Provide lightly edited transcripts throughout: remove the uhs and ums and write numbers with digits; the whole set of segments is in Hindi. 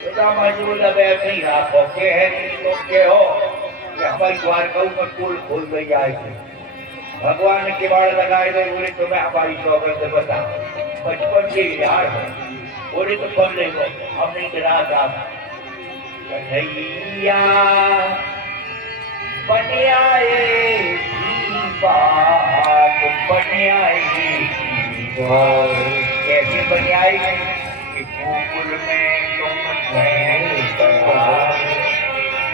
सुदामा जी बोला बैठ नहीं रहा के है तुम के हो कि हमारी द्वारका में कुल खुल गई आज भगवान ने किवाड़ लगाए गए बोले तुम्हें हमारी शौकत से बता बचपन से यार हो बोले तो सुन ले हम नहीं डरा था कन्हैया बन आए बात बन आएगी कैसे बन आएगी कि गोकुल में तुम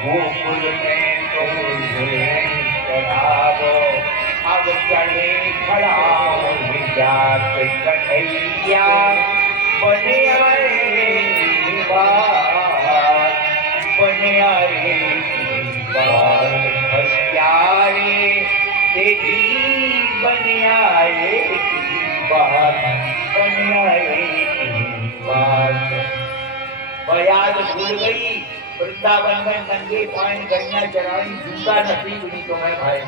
गोकुल में तुम चढ़ा दो अब चढ़े खड़ा जात कन्हैया बन आएगी बात बन आएगी बात हत्यारे तेरी बन आएगी बात बन आएगी बात बयाद भूल गई वृंदावन में नंगे पाए गन्ना चराई जूता नसीब नहीं तो मैं भाई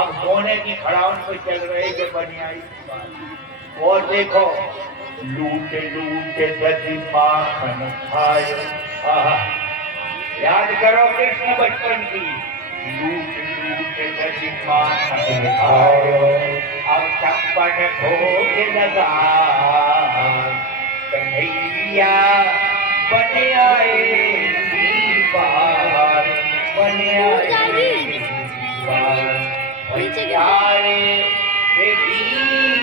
अब सोने की खड़ाउन पे चल रहे के बन आई और देखो लूट लूट दधी माखन खाए याद करो कृष्ण बचपन की लूट लूट दधी माखन खाए अब छप्पन भोग लगा कन्हैया बन आए बार बन आए बार यारे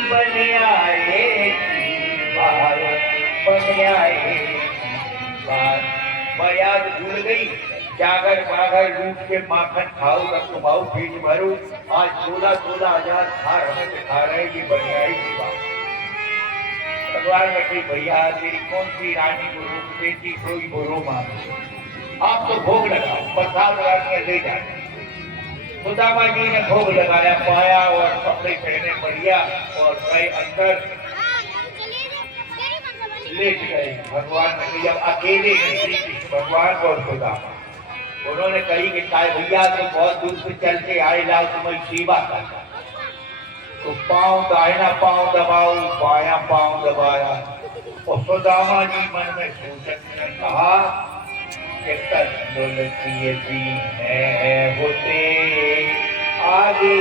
बन आए बार बन आए बार बयाद भूल गई जागर बागर लूट के माखन खाओ तब कमाओ पेट भरो आज 16,000 खा रहे ये बन आई की बात भगवान बैठे भैया तेरी कौन सी रानी को रोक देती कोई बोलो मानो आप तो भोग लगाओ प्रसाद लगा के ले जाए सुदामा जी ने भोग लगाया पाया और कपड़े पहने बढ़िया और गए अंदर लेट गए भगवान ने जब अकेले श्री कृष्ण भगवान और सुदामा उन्होंने कही कि काय भैया तो बहुत दूर से चल के आए लाओ तुम्हारी सेवा करता तो पांव दाहिना पांव दबाओ बाया पांव दबाया और सुदामा जी मन में सोचते ने कहा कि तत्लती है होते आगे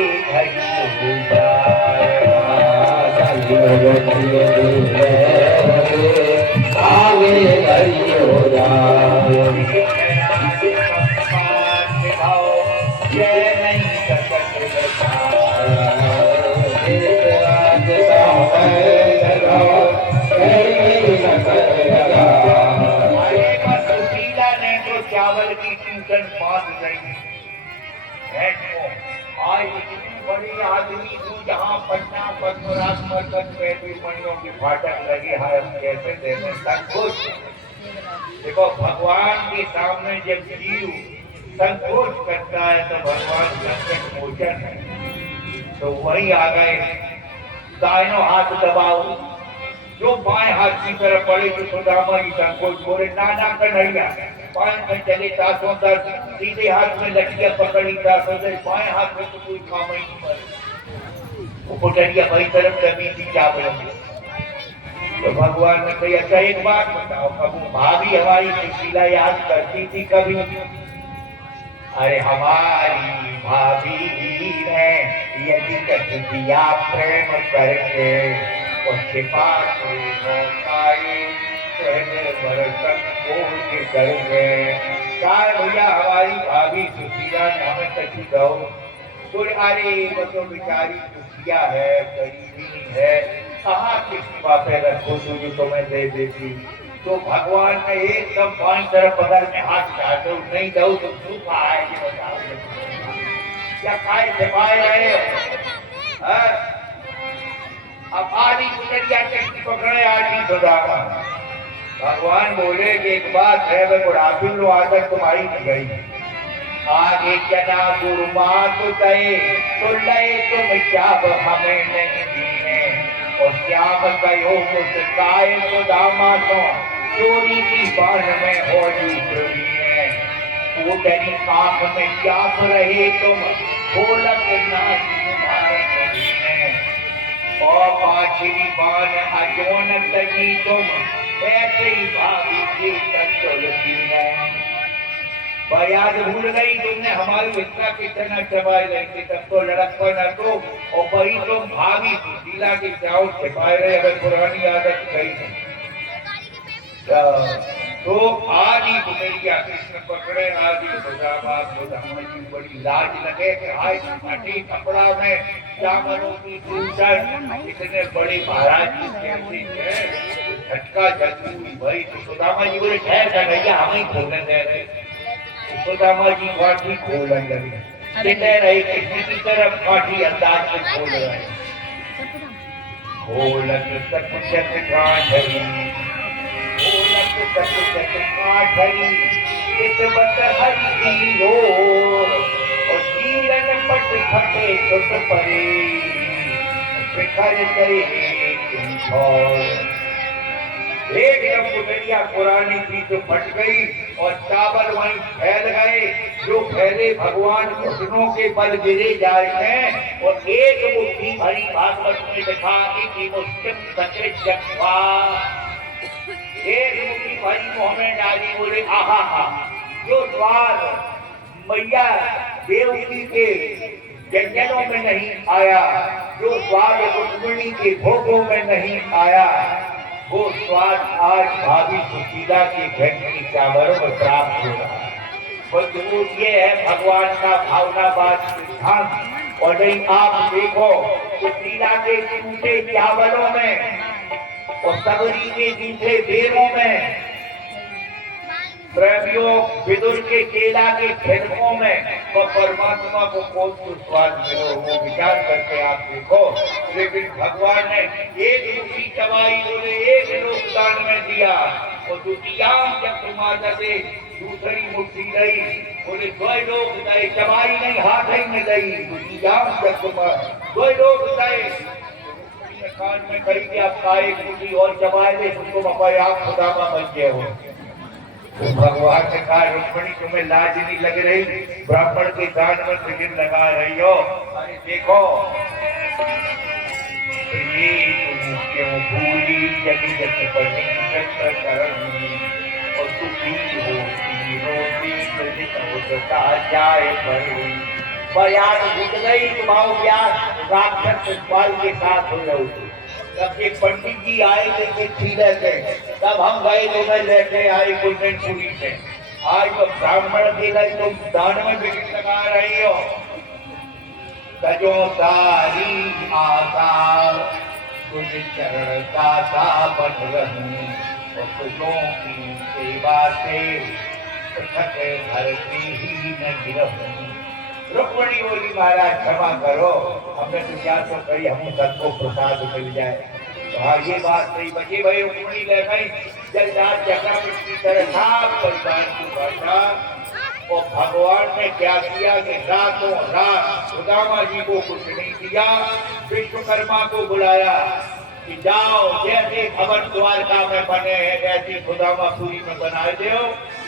चावल की ट्यूशन बांध गई आज इतनी बड़ी आदमी तू जहाँ पटना पद्मराज मरकज में भी मणियों की फाटक लगी है हम कैसे देने संकोच देखो भगवान के सामने जब जीव संकोच करता है तो भगवान संकट मोचन है तो वही आ गए दाहिनों हाथ दबाओ जो बाएं हाथ की तरफ पड़े तो सुदामा जी संकोच बोले नाना कन्हैया बाएं में चले तासों दर सीधे हाथ में लठिया पकड़ी तासों दर बाएं हाथ में तो कोई काम ही नहीं कर वो पुटरिया भाई तरफ कभी थी चावल तो भगवान ने कही अच्छा एक बात बताओ कब भाभी हमारी सुशीला याद करती थी कभी अरे हमारी भाभी ने यदि तक दिया प्रेम करके और छिपा भैया हमारी भाभी सुशीला ने हमें कभी दो बोले अरे वो तो बेचारी सुखिया है गरीबी है कहाँ किसी बातें रखो तो जो तुम्हें दे देती तो भगवान ने एकदम बाईं तरफ बगल में हाथ डाल दो नहीं दो तो सूखा है ये बताओ क्या काय छिपाए रहे अब आधी गुजरिया चट्टी पकड़े आधी सुदामा भगवान बोले कि एक बात है वह बुढ़ापी लो आदत तुम्हारी नहीं गई आगे जना गुरुमात गए तो लय तुम श्याम हमें नहीं दीने और श्याम कहो मुस्काए सुदामा तो चोरी की बाण में हो जूने वो डरी काख में चाप रहे तुम बोलत नाची तुम्हारे और पाछली बाण अजोन तजी तुम ऐसे ही भाभी की संतोलती है। याद भूल गई तुमने हमारी इतना कितना चबाए रहे तब तो लड़कपन है तो, और वही तुम भाभी सुशीला के चाव छिपाए रहे, अगर पुरानी आदत गई नहीं। तो आज ही बुढ़िया कृष्ण पकड़े, आज ही सुदामा जी बड़ी लाज लगे कि आज फटी कपड़ा में चावलों की दूसर इतने बड़े महाराज जी कैसे थे, झटका जरूरी भाई। तो सुदामा जी बोले ठहर कर भैया हमें खोलने दे रहे। सुदामा जी काठी खोलने लगे, कहते रहे किसी की तरफ काठी अंदाज से खोल रहे, खोलत सकुचत काठरी, खोलत सकुचत काठरी, किस्मत हल्दी और जीवन पट फटे छुट परे, बिखर गए और एकदम बुढ़िया पुरानी थी तो फट गई और चावल वहीं फैल गए, जो फैले भगवान घुटनों के बल गिरे जाए हैं। और एक मुट्ठी भरी भागवत में लिखा कि मुस्लिम सकृत जख्वा, एक मुट्ठी भरी मुंह में डाली, बोले आहा हा, जो स्वाद मैया देवकी के व्यंजनों में नहीं आया, जो स्वाद रुक्मिणी के भोगों में नहीं आया, वो स्वाद आज भाभी सुशीला के घर की चावलों में प्राप्त हो रहा है। मजबूत ये है भगवान का भावनावाद सिद्धांत। और नहीं आप देखो सुशीला के जूठे चावलों में और सबरी के जूठे बेरों में, प्रेमियों विदुर के केला के छिलकों में, तो परमात्मा को कौन सा स्वाद मिलो वो विचार करके आप देखो। लेकिन भगवान ने एक मुट्ठी चबाई, बोले एक लोकदान में दिया, और दूसरी जब तुम्हारा से दूसरी मुट्ठी गई, बोले दो लोग गए, चबाई नहीं हाथ ही में गई, दूसरी जब तुम्हारा दो लोग गए कान में कही आपका एक मुट्ठी और चबाए दे, तुम अपने आप खुदामा बन गए हो। तो भगवान ने कहा रुक्मिणी तुम्हें लाज नहीं लग रही, ब्राह्मण के दान में फिक्र लगा रही हो। अरे देखो तो ये तुम क्यों भूली जगी जग बनी करनी, और दुखी होती रोती तुझता जाए परी। याद भूल गई तुम्हारो प्यार राक्षस शिषपाल के साथ हो रहे थे। तब एक पंडित जी आए थे छीले से, तब हम गए तो मैं लेके आए गुलशनपुरी से। आज वो ब्राह्मण के गए तुम दान में बिगड़ लगा रही हो। तजो सारी आशा तुझ चरण का सा बन रही, और तुझों की सेवा से पृथक धरती ही नहीं रहूं। रुक्मिणी बोली महाराज क्षमा करो, हमने तो क्या तो कही हम सबको प्रसाद मिल जाए। तो हाँ ये बात सही बची भाई। रुक्मिणी ले गई जलदार चक्रावृत की तरह साफ परिवार की भाषा। और भगवान ने क्या किया कि रातों रात सुदामा जी को कुछ नहीं दिया, विश्वकर्मा को बुलाया कि जाओ जैसे भवन द्वारका में बने हैं ऐसी सुदामापुरी में बनाए दो,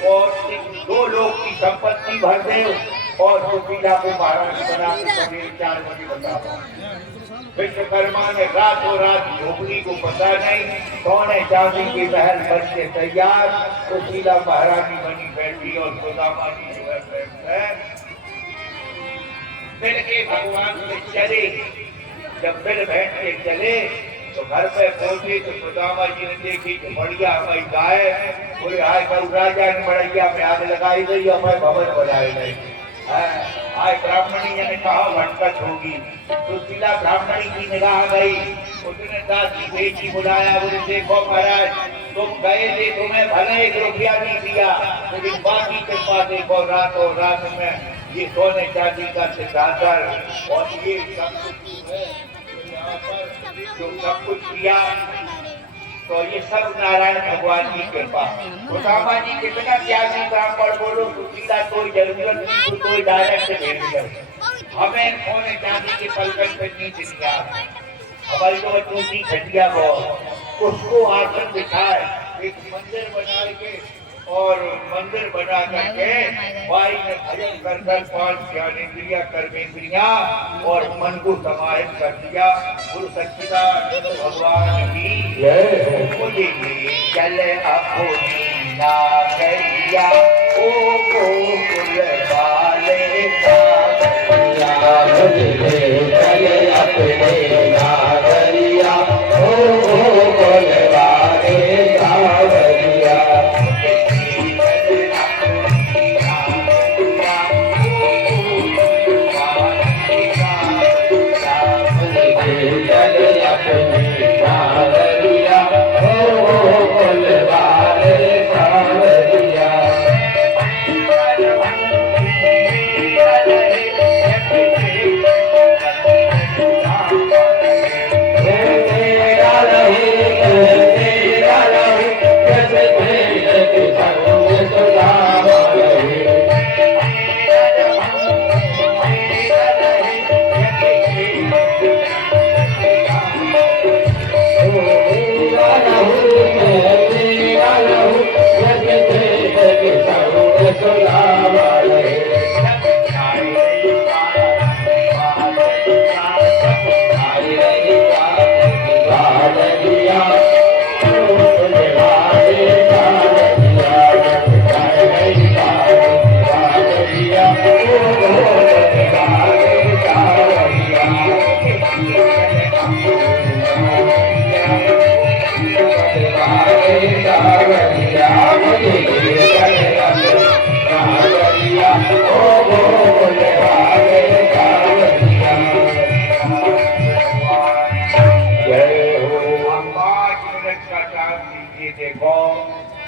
और 2 लोग की संपत्ति भर दे, और सुशीला को महारानी बना के सवेरे 4 बजे बताओ। विश्वकर्मा ने रातों रात झोपड़ी को पता नहीं, सोने चांदी के महल बन के तैयार, सुशीला महारानी बनी बैठी, और सुदामा जी जो है मिल के भगवान से चले। जब मिल बैठ के चले तो घर पे पहुंचे तो सुदामा जी ने देखी कि बढ़िया हमारी गाय, बोले आय कल राजा ने बढ़िया में आग लगाई गई और मैं भवन बनाए गई। आय ब्राह्मणी ने कहा भटकत होगी। सुशीला ब्राह्मणी की निगाह गई, उसने दासी बेटी बुलाया, बोले देखो महाराज तुम गए थे, तुम्हें भले 1 रुपया नहीं दिया, लेकिन बाकी कृपा देखो रातों रात में ये सोने चांदी का सिद्धांत और ये सब कुछ है जो सब कुछ किया, तो ये सब नारायण भगवान की कृपा। सुदामा जी कितना त्यागी ब्राह्मण, बोलो सुशीला कोई जरूरत नहीं तो कोई डायरेक्ट भेज दो, हमें सोने चांदी के पलकन पे नहीं दिया, हमारी तो छोटी घटिया बहुत, उसको आसन बिठाए, एक मंदिर बना के और मंदिर बना करके भाई ने भजन कर कर 5 ज्ञानेंद्रिया कर्मेंद्रिया और मन को समाहित कर दिया। गुरु सच्चिदानंद भगवान की मुझे चल अपनी नागरिया ओ गोकुल वाले कावड़िया मुझे चल अपने नागरिया ओ गोकुल वाले कावड़िया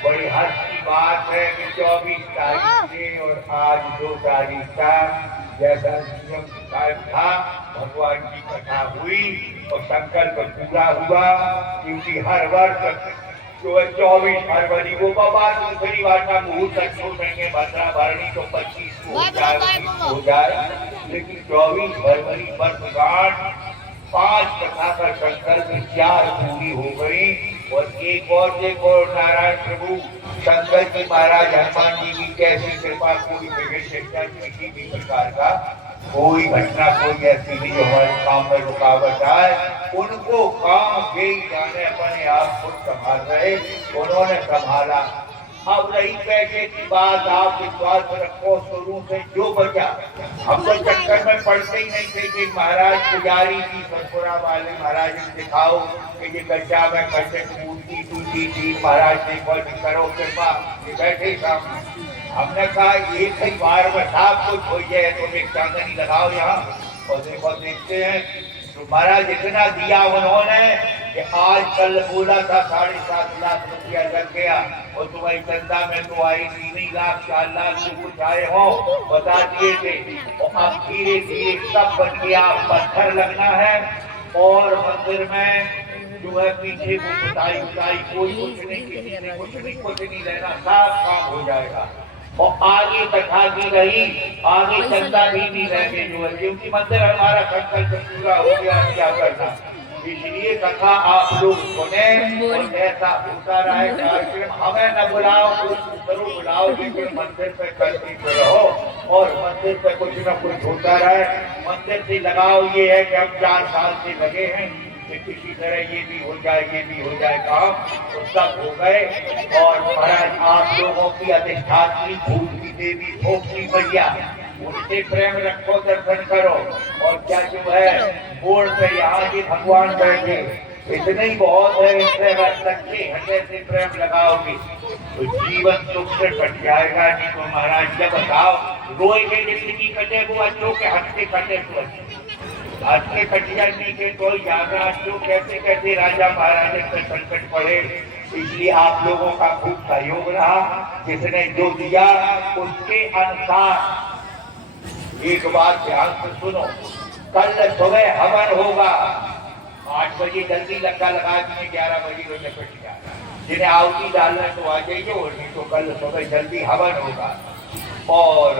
बड़ी हर्ष की बात है कि 24 तारीख से और आज 2 तारीख का जैसा नियम था भगवान की कथा हुई और संकल्प पूरा हुआ। क्योंकि हर वर्ष जो है 24 फरवरी को बाबा दूसरी बार का मुहूर्त छोड़ेंगे भद्रा भरणी तो 25 को हो जाए, लेकिन 24 फरवरी वर्षगांठ 5 कथा का संकल्प 4 पूरी हो गई। और एक और देखो नारायण प्रभु शंकर जी महाराज हनुमान जी की कैसी कृपा, कोई किसी भी प्रकार का कोई घटना कोई ऐसी नहीं जो हमारे काम में रुकावट आए। उनको काम दे जाने अपने आप को संभाल रहे, उन्होंने संभाला। अब रही पैसे की बात, आप विश्वास रखो शुरू से जो बचा हम तो चक्कर में पड़ते ही नहीं थे कि महाराज पुजारी जी सतपुरा वाले महाराज दिखाओ कि ये गड्ढा में कैसे मूर्ति टूटी थी, महाराज देखो करो कृपा, बैठे सामने। हमने कहा एक ही बार में सब कुछ हो जाए तो एक चांदनी लगाओ यहाँ और देखो देखते हैं। तो महाराज इतना दिया उन्होंने कि आज कल बोला था 7.5 लाख रुपया लग गया और तुम्हारी चंदा में तो आई 3 लाख 4 लाख जो कुछ आए हो बता दिए थे। और अब धीरे धीरे सब बन गया, पत्थर लगना है और मंदिर में जो है पीछे को पुताई कोई कुछ नहीं, किसी ने कुछ नहीं लेना, सब काम हो जाएगा। और आगे कथा की रही, आगे चंदा भी नहीं रहेंगे जो है, क्योंकि मंदिर हमारा संकल्प पूरा हो गया। क्या करना, इसलिए कथा आप लोग सुने और ऐसा होता रहे कार्यक्रम। हमें न बुलाओ जरूर बुलाओ, लेकिन मंदिर पे करती तो रहो और मंदिर पे कुछ न कुछ होता रहे। मंदिर से लगाओ ये है कि हम 4 साल से लगे हैं कि किसी तरह ये भी हो जाए काम, तो सब हो गए। और महाराज आप लोगों की अधिष्ठात्री फूल की देवी भोगती मैया, उनसे प्रेम रखो, दर्शन करो। और क्या जो है बोर्ड पे यहाँ के भगवान बैठे, इतने ही बहुत है। इससे अगर सच्चे हृदय से प्रेम लगाओगे तो जीवन सुख से कट जाएगा। नहीं तो महाराज जब बताओ रोए के जिंदगी कटे वो अच्छों के हंसते कटे तो हंसते कट जाने के तो ज्यादा अच्छों कहते कहते राजा महाराजा पे संकट पड़े। इसलिए आप लोगों का खूब सहयोग रहा, जिसने जो दिया उसके अनुसार। एक बात ध्यान से सुनो, कल सुबह हवन होगा 8 बजे, जल्दी लगा के 11 बजे को निपट जाएगा। जिन्हें आहुति डालना तो आ जाइए, और नहीं तो कल सुबह जल्दी हवन होगा। और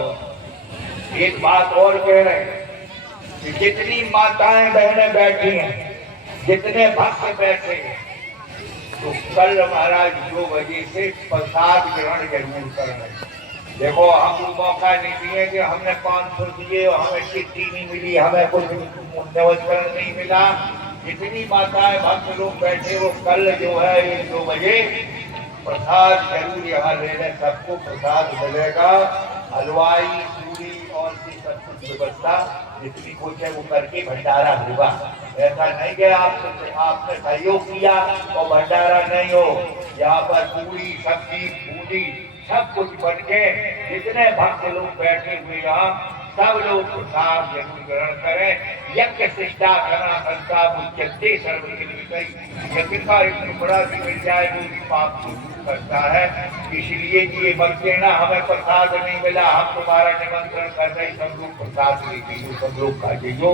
एक बात और कह रहे हैं कि जितनी माताएं बहनें बैठी हैं, जितने भक्त बैठे हैं, तो कल महाराज 2 बजे से प्रसाद ग्रहण जरूर करना। देखो हम मौका नहीं दिए कि हमने 500 दिए और हमें चिट्ठी नहीं मिली, हमें कुछ निमंत्रण नहीं मिला। जितनी माताएं भक्त लोग बैठे वो कल जो है 2 बजे प्रसाद जरूर यहाँ ले लें, सबको प्रसाद मिलेगा। हलवाई पूरी और भी सब कुछ व्यवस्था जितनी कुछ है वो करके भंडारा होगा। ऐसा नहीं कि आपने सहयोग किया और भंडारा नहीं हो। यहाँ पर पूरी सब्जी पूरी सब कुछ बन के जितने भक्त लोग बैठे हुए यहाँ सब लोग प्रसाद जरूर ग्रहण करें। यज्ञ शिष्टा धना संता मुच्यते सर्वकिल कृपा बड़ा भी मिल जाए वो भी पाप को दूर करता है। इसलिए ये मत देना हमें प्रसाद नहीं मिला, हम तुम्हारा निमंत्रण कर रहे, सब लोग प्रसाद ले लीजिए, सब लोग खा लीजिए।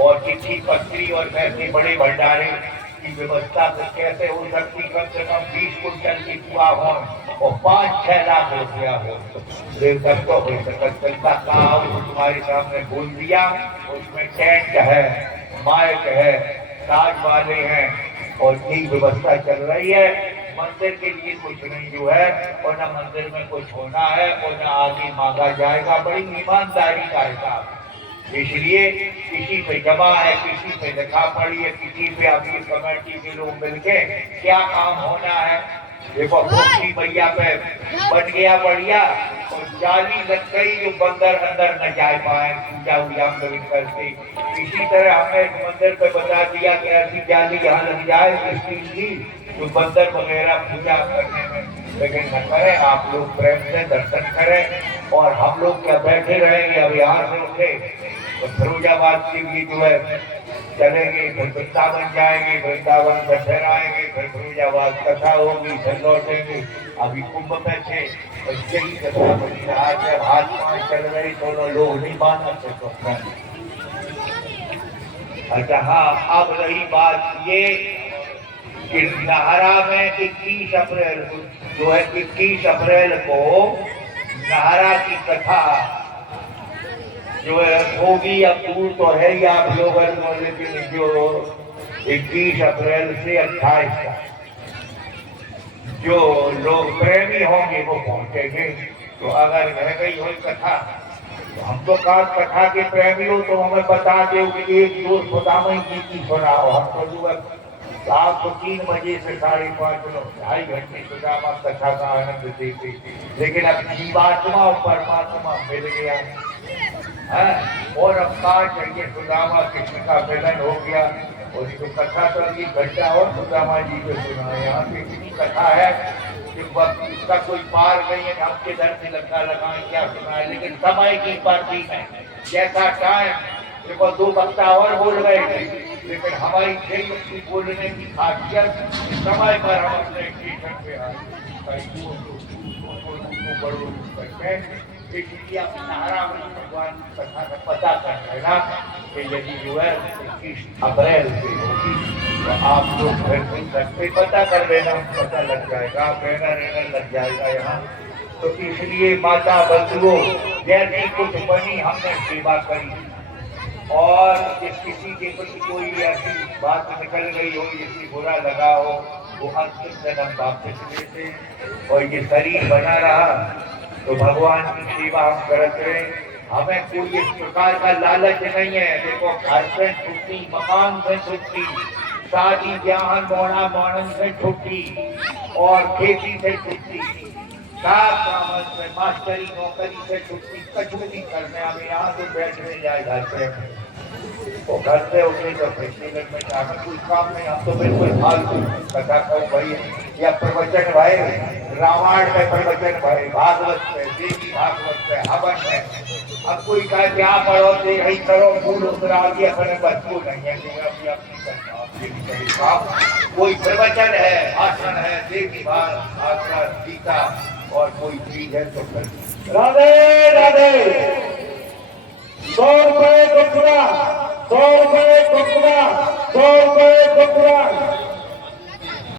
और चिट्ठी पत्री और वैसे बड़े भंडारे की व्यवस्था तो कैसे हो सकती, कम से कम 20 कुंटल की पुआ हो और 5-6 लाख रुपया हो, तब तो हो सकता। कहा तुम्हारे सामने बोल दिया, उसमें टेंट है, माइक है, साज वाले हैं और यही व्यवस्था चल रही है। मंदिर के लिए कुछ नहीं जो है, और न मंदिर में कुछ होना है और न आगे मांगा जाएगा। बड़ी ईमानदारी का हिसाब, इसलिए किसी पे जमा है, किसी पे लिखा पड़ी है, किसी पे अभी कमेटी के लोग मिलके क्या काम होना है। देखो मुक्ति भैया पे बन गया बढ़िया और जाली लग गई जो बंदर अंदर न जा पाए पूजा वूजा करके। इसी तरह हमें मंदिर पे बता दिया कि ऐसी जाली यहाँ लग जाए इसकी जो बंदर वगैरह पूजा करने में लेकिन न करें। आप लोग प्रेम से दर्शन करें और हम लोग क्या बैठे रहेंगे। अब यहाँ से उठे तो फिरोजाबाद के लिए जो है चलेंगे, फिर वृंदावन जाएंगे, वृंदावन से फिर आएंगे, फिर फिरोजाबाद कथा होगी, फिर लौटेंगे। अभी कुंभ में थे यही कथा बनी रहा है। हाथ पांव चल रही, दोनों लोग नहीं माना तो अच्छा। हाँ, अब रही बात ये कि नाहरा में 21 अप्रैल जो है 21 अप्रैल को नाहरा की कथा जो है होगी। अब दूर तो है ही आप लोगों को, लेकिन जो 21 अप्रैल से 28 तक जो लोग प्रेमी होंगे वो पहुंचेंगे। तो अगर रह गई हो कथा तो हम तो कथा के प्रेमी हो तो हमें बता दो कि एक जोर खुदामई जी की सुनाओ। हम तो सुबह रात को 3 बजे से 5:30 2.5 घंटे सुदामा कथा का आनंद देते, लेकिन अब जीवात्मा और परमात्मा मिल गया है और अब कहा चाहिए सुदामा कृष्ण का मिलन हो गया। और जो कथा तो 1 घंटा और सुदामा जी को सुना। यहाँ पे इतनी कथा है कि इसका कोई पार नहीं है। हम किधर से लगा लगाए क्या सुनाए, लेकिन समय की पार्टी में जैसा टाइम देखो 2 वक्ता और बोल गए थे, लेकिन हमारी देशभक्ति बोलने की खासियत समय पर हम अपने स्टेशन पे आए। इसलिए आप नारा भगवान की कथा का पता कर लेना कि यदि जो है 21 अप्रैल से होगी तो आप लोग घर पे पता कर लेना, पता लग जाएगा, बैनर लग जाएगा यहाँ। तो इसलिए माता बंधुओं जैसी कुछ बनी हमने सेवा करी और किसी के प्रति कोई ऐसी बात निकल गई हो जिसकी बुरा लगा हो वो अंतिम जन्म वापस लेते और ये शरीर बना रहा तो भगवान की सेवा हम करते रहे। हमें कोई इस प्रकार का लालच नहीं है। देखो घर से छुट्टी, मकान से छुट्टी, शादी ब्याह मोड़ा मोड़न से छुट्टी और खेती से छुट्टी, काम से मास्टरी नौकरी से छुट्टी, कुछ भी करने अब यहाँ तो बैठने जाए घर पे तो घर से उठे तो फेस्टिवल में जाना कोई काम नहीं। हम तो बिल्कुल फालतू कथा कर भाई या प्रवचन भाई, रामायण में प्रवचन भाई, भागवत में, देवी भागवत में, हवन में। अब कोई कहे क्या पढ़ो दे रही करो फूल उतरा दिया अपने बच्चों नहीं है अपनी अपनी कोई प्रवचन है, भाषण है, देवी भागवत गीता और कोई चीज है तो राधे राधे। 100 रुपए कुकुरा, 100 रुपए कुकुरा, 100 रुपए कुकुरा।